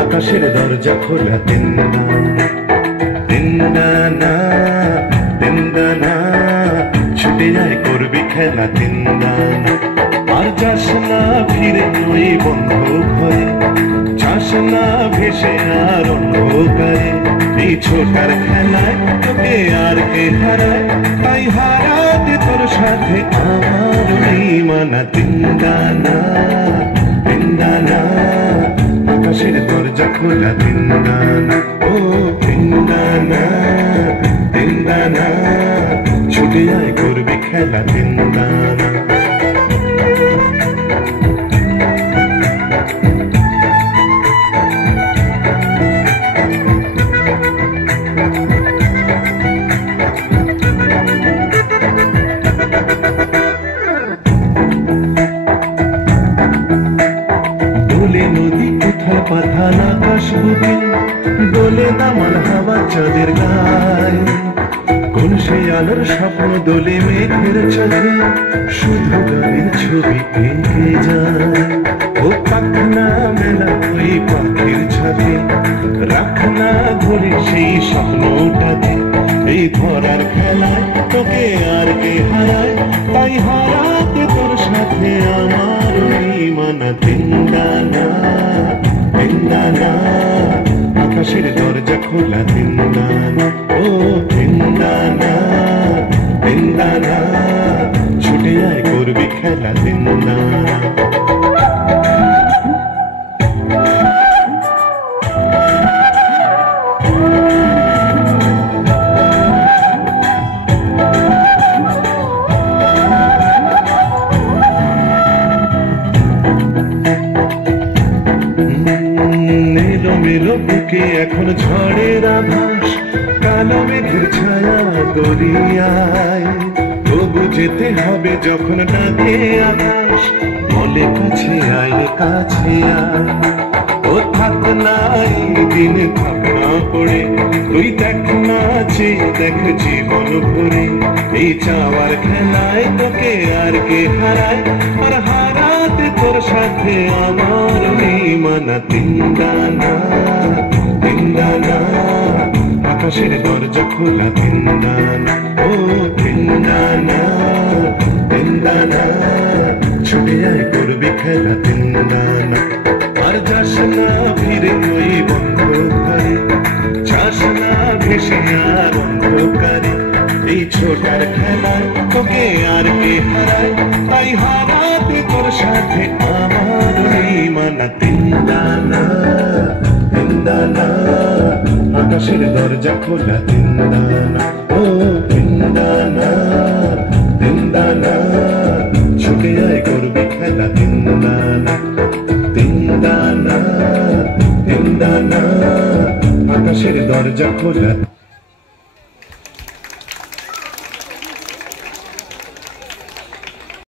আকাশের দরজা খোলা তিনদানা ছুটে যায় করবি খেলা তিনদানা। আর যাস না ফিরে ওই বন্ধ ঘরে, যাস না ভেসে আর অন্ধকারে। এই ছোটার খেলায় তোকে আর কে হারায়, তাই হারাতে তোর সাথে আমার মানা তিনদানা। আকাশের দরজা খোলা তিনদানা, ও তিনদানা ছুটে যায় করবি খেলা তিনদানা। নদী কোথায় পাথান আকাশ বুকে, দোলে দামাল হাওয়া চাঁদের গায়। কোন সে আলোর স্বপ্ন দোলে মেঘের চোখে, শুধু গানের ছবি এঁকে যায়। ও পাখনা মেলা ওই পাখির ছাদে, রাখ না ধরে সেই স্বপ্নটাকে। এই ধরার খেলায় তোকে আর কে হারায়, তাই হারাতে তোর সাথে আমার মানা তিনদানা। আকাশের দরজা খোলা তিনদানা, ও তিনদানা ছুটে যায় করবি খেলা তিনদানা। এলো বুকে এখন ঝড়ের আভাস, কালো মেঘের ছায়া দরিয়ায়। তবু যেতে হবে যখন ডাকে আকাশ, বলে কাছে আয় কাছে আয়। ও থাক না এই দিন থাক না পড়ে, তুই দেখ না চেয়ে দেখ জীবন ভরে। এই চাওয়ার খেলায় তোকে আর কে হারায়, আর হারাতে তোর সাথে আমার মানা তিনদানা। আকাশের দরজা খোলা তিনদানা, ও তিনদানা ছুটে যায় করবি খেলা তিনদানা। আর যাস না ফিরে ওই বন্ধ ঘরে, যাস না ভেসে আর অন্ধকারে। এই ছোটার খেলায় তোকে আর কে হারায়, তাই হারাতে তোর সাথে আমার মানা তিনদানা। আকাশের দরজা খোলা তিনদানা, ও তিনদানা ছুটে যায় করবি খেলা তিনদানা। আকাশের দরজা খোলা।